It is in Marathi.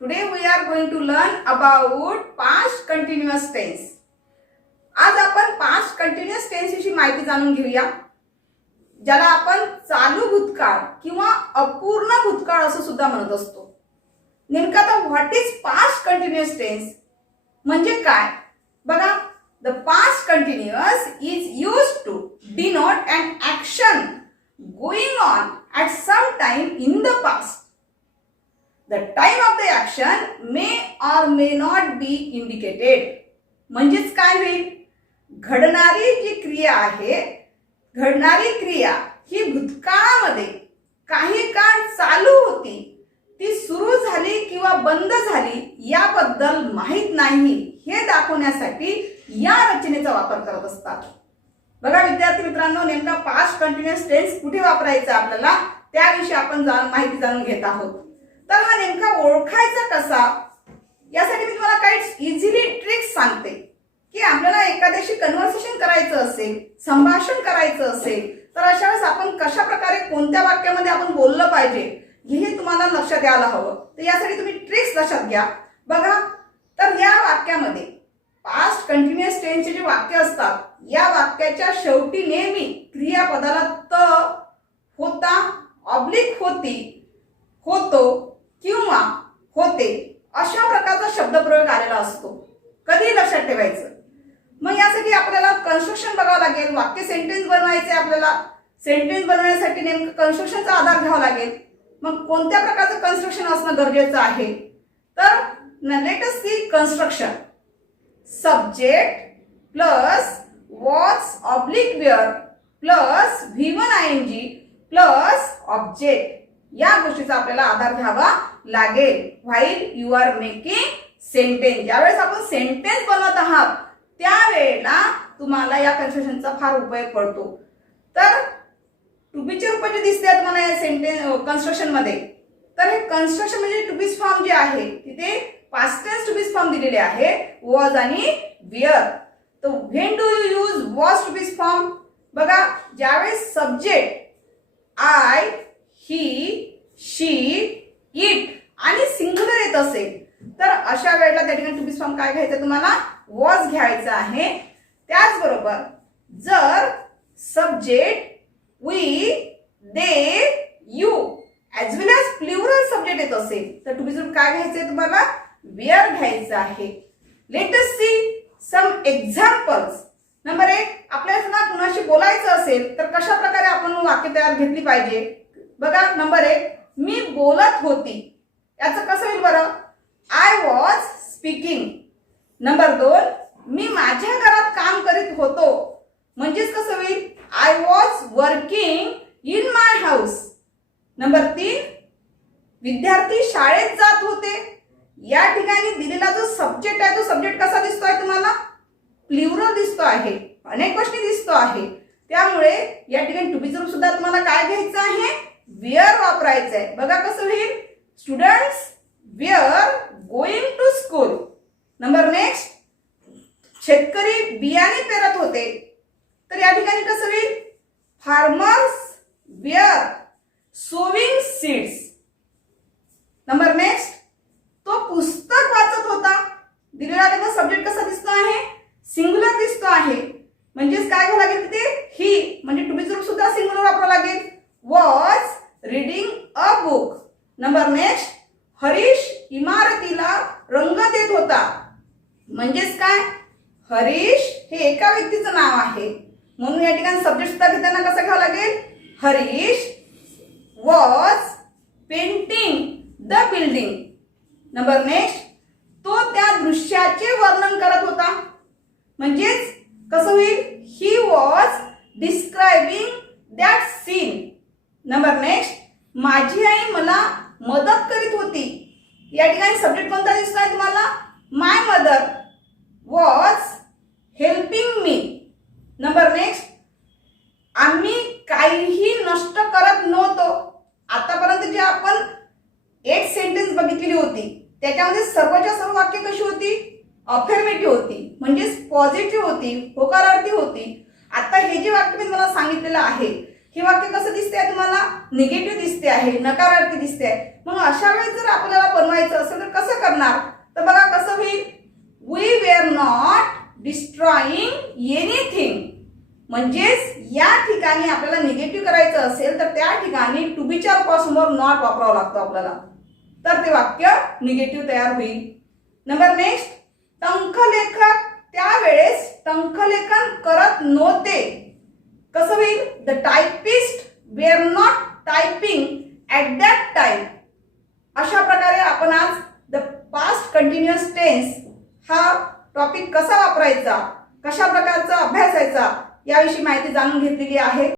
Today we are going to learn about past continuous tense. आज आपण past continuous tense विषयी माहिती जाणून घेऊया, ज्याला आपण चालू भूतकाळ किंवा अपूर्ण भूतकाळ असं सुद्धा म्हणत असतो. नेमका आता what is past continuous tense म्हणजे काय बघा. The past continuous is used to denote an action going on at some time in the past. The time of the action may or may not be indicated. म्हणजेच काय होईल, घडणारी जी क्रिया आहे, घडणारी क्रिया ही भूतकाळामध्ये काही काळ चालू होती, ती सुरू झाली किंवा बंद झाली याबद्दल माहित नाही हे दाखवण्यासाठी या रचनेचा वापर करत असतात. बघा विद्यार्थी मित्रांनो, नेमका पास्ट कंटिन्युअस टेन्स कुठे वापरायचा आपल्याला त्याविषयी आपण माहिती जाणून घेत आहोत. तर हा नेमका ओळखायचा कसा, यासाठी मी तुम्हाला काही इझिली ट्रिक्स सांगते की आपल्याला एखाद्याशी कन्व्हर्सेशन करायचं असेल, संभाषण करायचं असेल, तर अशा वेळेस आपण कशा प्रकारे कोणत्या वाक्यामध्ये आपण बोललं पाहिजे हे तुम्हाला लक्षात यायला हवं. तर यासाठी तुम्ही ट्रिक्स लक्षात घ्या. बघा, तर या वाक्यामध्ये पास्ट कंटिन्युअस टेन्सचे जे वाक्य असतात, या वाक्याच्या शेवटी नेहमी क्रियापदाला त, होता, ऑब्लिक होती, होतो किंवा होते अशा प्रकारचा शब्दप्रयोग आलेला असतो. कधी लक्षात ठेवायचं. मग यासाठी आपल्याला कन्स्ट्रक्शन बघावं लागेल. वाक्य सेंटेन्स बनवायचे, आपल्याला सेंटेन्स बनवण्यासाठी नेमकं कन्स्ट्रक्शनचा आधार घ्यावा लागेल. मग कोणत्या प्रकारचं कन्स्ट्रक्शन असणं गरजेचं आहे, तर let us see construction. Subject plus was oblique were plus V1 ING plus object या गोष्टीचा आपल्याला आधार घ्यावा लागेल while you are making sentence. ज्यावेळेस आपण सेंटेन्स बनवत आहात त्यावेळेला तुम्हाला या कन्स्ट्रक्शनचा फार उपयोग पडतो. तर टू बीचे रूप जे दिसते तुम्हाला या सेंटेन्स कन्स्ट्रक्शन मध्ये, तर हे कन्स्ट्रक्शन म्हणजे टू बीज फॉर्म जे आहे तिथे past tense to be's form दिलेले आहे, वॉज आणि वेअर. तर when do you use was to be's form. बघा, ज्यावेळेस subject I, he, she, it आणि सिंग्युलर येत असेल तर अशा वेळेला त्या ठिकाणी टू बी फॉर्म काय घ्यायचं, तुम्हाला वॉज घ्यायचं आहे. त्याचबरोबर जर subject we, they, you as well as plural subject येत असेल तर टू बी फॉर्म काय घ्यायचंय, तुम्हाला वेअर घ्यायचं आहे. Let us see some examples. Number 1, आपल्याला कुणाशी बोलायचं असेल तर कशा प्रकारे आपण वाक्य तयार घेतली पाहिजे. बघा, नंबर 1, मी बोलत होती. याचं कसं होईल बरं, आय वॉज स्पीकिंग. नंबर 2, मी माझ्या घरात काम करीत होतो. म्हणजेच कसं होईल, I was working in my house. Number 3, विद्यार्थी शाळेत जात होते. या ठिकाणी दिलेला जो सब्जेक्ट आहे तो सब्जेक्ट कसा दिसतोय तुम्हाला, प्लुरल दिसतो आहे, अनेक गोष्टी दिसतो आहे. त्यामुळे या ठिकाणी टू बी रूप सुद्धा तुम्हाला काय घ्यायचं आहे, वेअर वापरायचं आहे. बघा कसं होईल, students were going to school. Number next, शेतकरी बियाणे पेरत होते. तर या ठिकाणी कसं होईल, farmers were sowing seeds. Number next, तो पुस्तक वाचत होता. दिलेला त्याचा सब्जेक्ट कसा दिसतो आहे, सिंग्युलर दिसतो आहे. म्हणजेच काय घ्यावं लागेल तिथे, ही म्हणजे टू बी रूप सुद्धा सिंग्युलर वापरावं लागेल. Was reading a book. Number next, Harish इमारतीला रंग देत होता. म्हणजेच काय, हरीश हे एका व्यक्तीचं नाव आहे, म्हणून या ठिकाणी सब्जेक्ट सुद्धा घेताना कसं घ्यावं लागेल, Harish was painting the building. Number next, तो त्या दृश्याचे वर्णन करत होता. म्हणजेच कसं होईल, he was describing that scene. Number next, माझी आई मला मदत करीत होती. या ठिकाणी सब्जेक्ट कोणता दिसतोय तुम्हाला, my mother was helping me. Number next, आम्ही काहीही नष्ट करत नव्हतो. आतापर्यंत जे आपण 8 सेंटेन्स बघितलेली होती त्याच्यामध्ये सर्वच्या सर्व वाक्य कशी होती, अफर्मेटिव्ह होती, म्हणजेच पॉझिटिव्ह होती, होकारार्थी होती. आता हे जे वाक्य मी तुम्हाला सांगितलेलं आहे हे वाक्य कसं दिसते आहे तुम्हाला? निगेटिव्ह दिसते आहे, नकारार्थी दिसते आहे. मग अशा वेळेस जर आपल्याला बनवायचं असेल तर कसं करणार? तर बघा कसं होईल. We were not destroying anything. म्हणजेच या ठिकाणी आपल्याला निगेटिव्ह करायचं असेल तर त्या ठिकाणी टू बीच्या रूपासमोर नॉट वापरावं लागतं आपल्याला, तर ते वाक्य निगेटिव्ह तयार होईल. नंबर नेक्स्ट, टंकलेखक त्यावेळेस टंकलेखन करत नव्हते. कसं होईल? The typist wear not typing at that time. अशा प्रकारे आपण आज द पास्ट कंटिन्युअस टेन्स हा टॉपिक कसा वापरायचा, कशा प्रकारचा अभ्यासायचा याविषयी माहिती जाणून घेतलेली आहे.